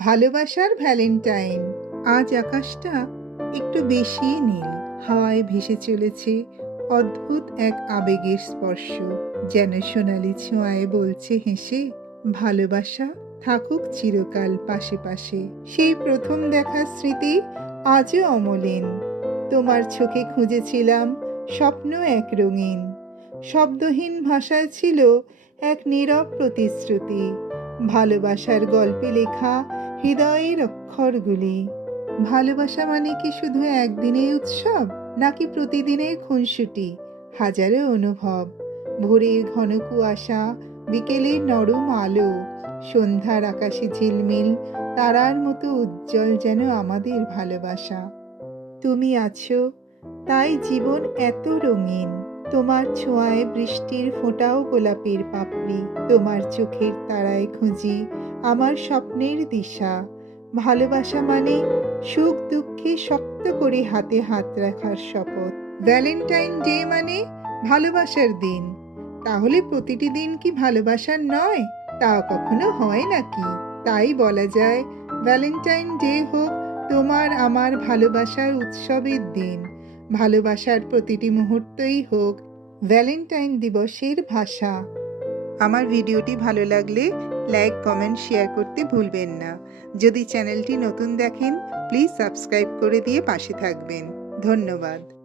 ভালোবাসার ভ্যালেন্টাইন। আজ আকাশটা একটু বেশি নীল। হাওয়ায় ভেসে চলেছে অদ্ভুত এক আবেগের স্পর্শ। যেন সোনালি ছোঁয়ায় বলছে হেসে, ভালোবাসা থাকুক চিরকাল পাশে পাশে। সেই প্রথম দেখা স্মৃতি আজও অমলিন। তোমার চোখে খুঁজেছিলাম স্বপ্ন এক রঙিন। শব্দহীন ভাষায় ছিল এক নীরব প্রতিশ্রুতি। ভালোবাসার গল্পে লেখা হৃদয়ের অক্ষরগুলি। ভালোবাসা মানে কি শুধু একদিনের উৎসব, নাকি প্রতিদিনের খুনসুটি, হাজারো অনুভব। ভোরের ঘন কুয়াশা, বিকেলের নরম আলো, সন্ধ্যার আকাশে ঝিলমিল, তারার মতো উজ্জ্বল যেন আমাদের ভালোবাসা। তুমি আছো, তাই জীবন এত রঙিন। তোমার ছোঁয়ায় বৃষ্টির ফোঁটাও গোলাপের পাপড়ি। তোমার চোখের তারায় খুঁজি আমার স্বপ্নের দিশা। ভালোবাসা মানে সুখ দুঃখে শক্ত করে হাতে হাত রাখার শপথ। ভ্যালেন্টাইন ডে মানে ভালোবাসার দিন। তাহলে প্রতিটি দিন কি ভালোবাসার নয়? তা কখনো হয় নাকি? তাই বলা যায়, ভ্যালেন্টাইন ডে হোক তোমার আমার ভালোবাসার উৎসবের দিন। ভালোবাসার প্রতিটি মুহূর্তই হোক ভ্যালেন্টাইন দিবসের ভাষা। আমার ভিডিওটি ভালো লাগলে লাইক, কমেন্ট, শেয়ার করতে ভুলবেন না। যদি চ্যানেলটি নতুন দেখেন, প্লিজ সাবস্ক্রাইব করে দিয়ে পাশে থাকবেন। ধন্যবাদ।